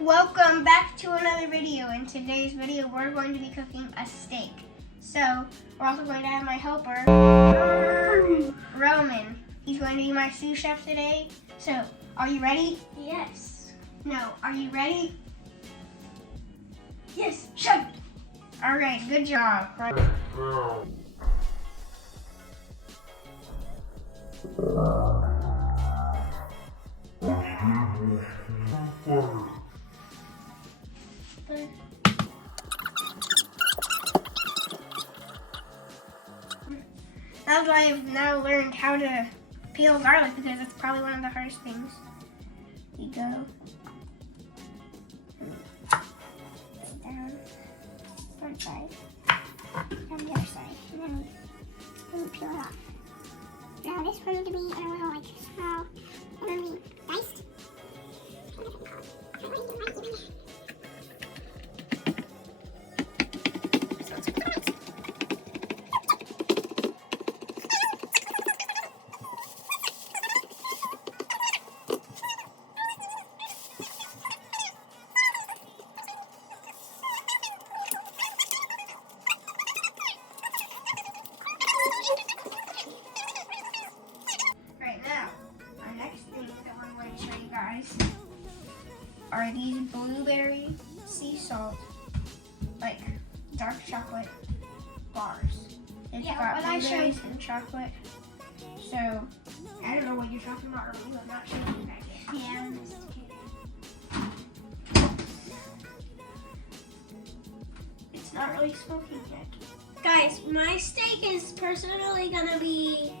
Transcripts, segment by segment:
Welcome back to another video. In today's video, we're going to be cooking a steak. So, we're also going to have my helper, Roman. He's going to be my sous chef today. So, are you ready? Yes. No, are you ready? Yes, chef. All right, good job. Right. That's why I've now learned how to peel garlic, because it's probably one of the hardest things. You go down one side, down the other side, and then we peel it off. Now this one to be, I don't know, like small, it will be diced. Are these blueberry sea salt, like dark chocolate bars. It's got blueberries and chocolate. So I don't know what you're talking about, or I'm not sure what that is. Yeah, I'm just kidding. It's not really smoking yet. Guys, my steak is personally gonna be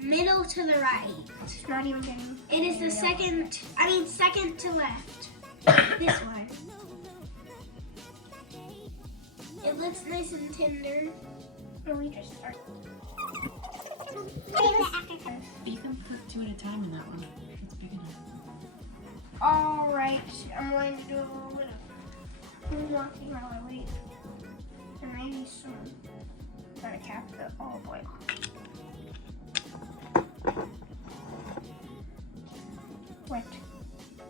middle to the right. It's not even getting. It is the second to left. This one. It looks nice and tender. Or we just start. You can cook two at a time in that one. It's big enough. All right, I'm going to do a little bit of walking while I wait. And maybe some. Gotta cap the olive oil. What?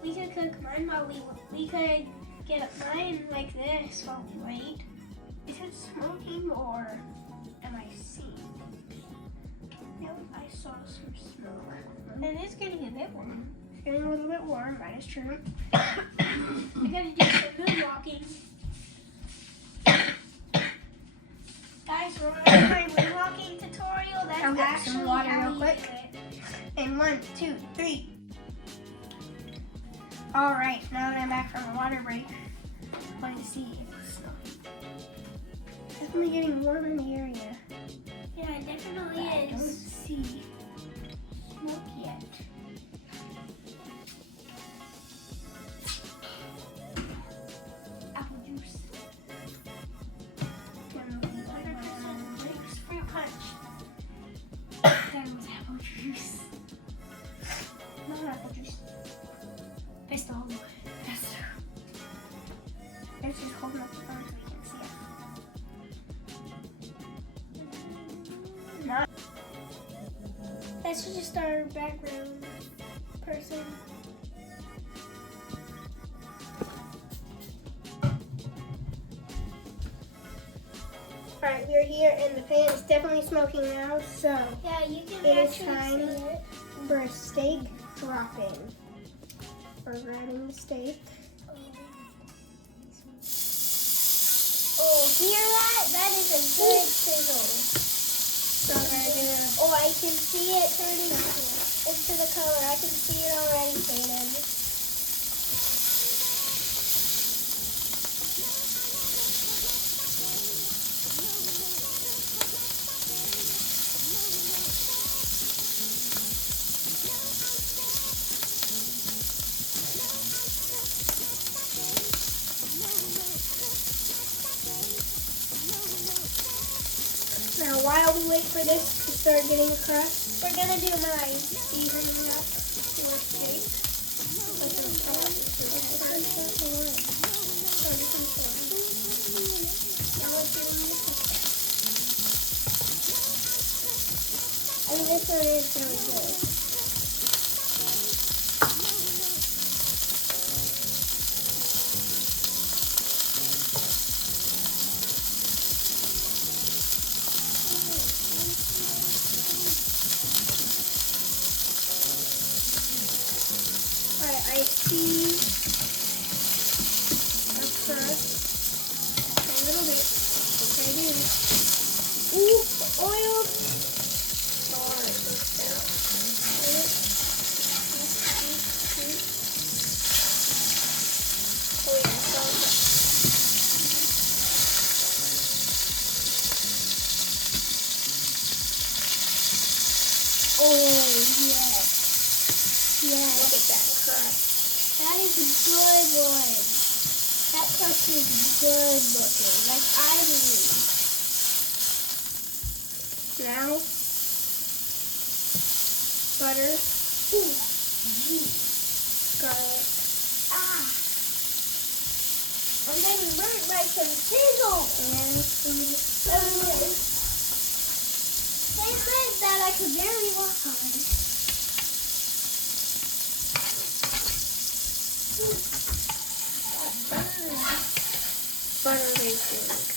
We could cook mine while we could get mine like this while we wait. Is it smoking or am I seeing? No, I saw some smoke. And it's getting a bit warm. It's getting a little bit warm, that is true. I gotta do some good walking. Guys, we're on my wind walking tutorial. That's I'll get actually some water how real you quick. do it. And 1, 2, 3. All right, now that I'm back from the water break, I'm going to see if it's smoking. It's definitely getting warm in the area. Yeah, it definitely But I don't is. see smoke yet. Apple juice. Fruit punch. That was apple juice. Not apple juice. Pistol. That's true. It's just holding up the phone so we can see it. Not. That's just our background person. Alright, we're here and the pan is definitely smoking now, so Yeah, you can it is actually time see it. for a steak drop-in. We're grabbing the steak. Oh, hear that? That is a good sizzle. So we're gonna. Oh, I can see it turning into the color. I can see it already faded. Now, while we wait for this to start getting a crust, We're gonna do mine. seasoning up your steak. With some salt. I mean, this one is really good. might see a crust a little bit. What I do? Ooh, oil. Alright, oh yeah, so oh yes. Yeah. Look at that crust. That is a good one. That crust is good looking, like ivory. Now, butter, garlic. Ah. I'm getting burnt by some sizzle. And They said that I could barely walk on it. butter racing.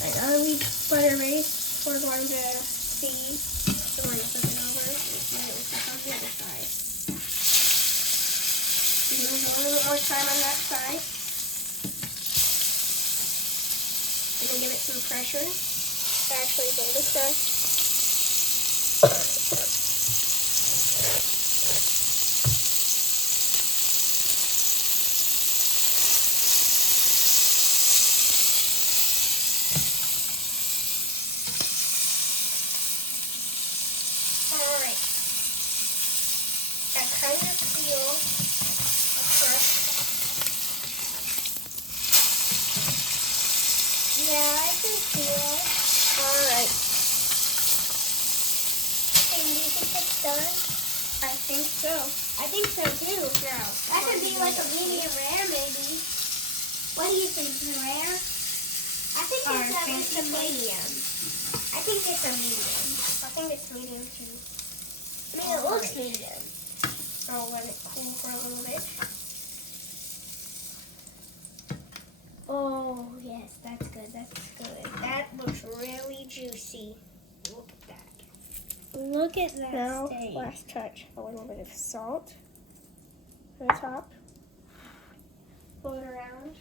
Right, now that we butter raised, we're going to see. So we're going to flip it over and see what it looks like on the other side. Give it a little bit more time on that side. We're going to give it some pressure to actually build a crust. Alright. I kind of feel a crust. Yeah, I can feel. Alright. And do you think it's done? I think so. I think so too. Now, That could be like a medium rare maybe. What do you think, rare? I think Or it's at least a fancy medium. I think it's a medium. I think it's medium too. I mean, it looks medium. I'll let it cool for a little bit. Oh, yes, that's good. That's good. That looks really juicy. Look at that. Look at that Now, steak. last touch. A little bit of salt on the top. Pull it around.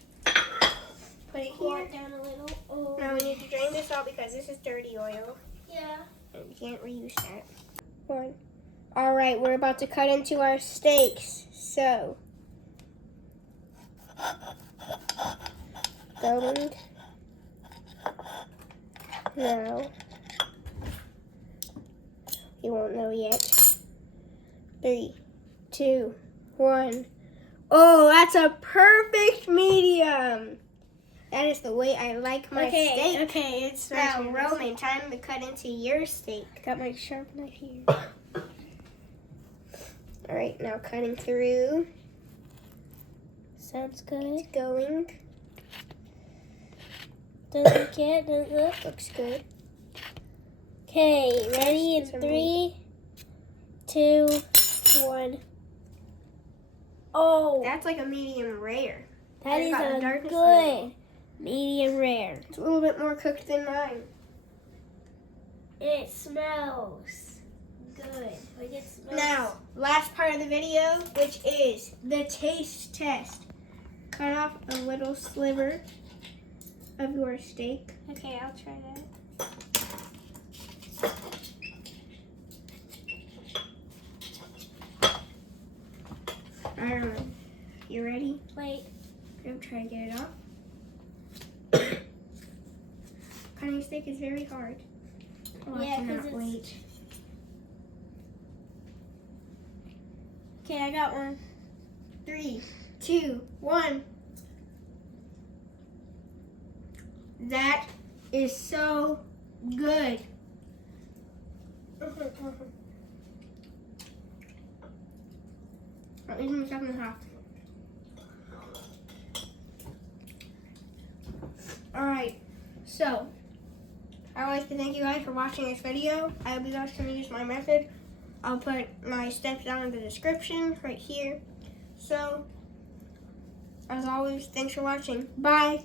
Put it Pour here. it down a little. Oh. Now we need to drain this out because this is dirty oil. Yeah. And we can't reuse that. One. Alright, we're about to cut into our steaks. So, going now. You won't know yet. 3, 2, 1. Oh, that's a perfect medium. That is the way I like my steak. Okay, it's Now, Roman, time to cut into your steak. Got my sharp knife here. All right, now cutting through. Sounds good. It's going. Doesn't get, doesn't look. Looks good. Okay, ready in 3, 2, 1. Oh, That's like a medium rare. that I is got the a darkest good medium rare. It's a little bit more cooked than mine. It smells good. Like it smells. Now, last part of the video, which is the taste test. Cut off a little sliver of your steak. Okay, I'll try that. I don't know. You ready? Wait. I'm gonna try to get it off. Cutting steak is very hard. Oh, Yeah, I 'cause cannot it's- wait. Okay, I got one. 3, 2, 1. That is so good. I'm eating myself in half. Alright, so I would like to thank you guys for watching this video. I hope you guys can use my method. I'll put my steps down in the description right here. So, as always, thanks for watching. Bye!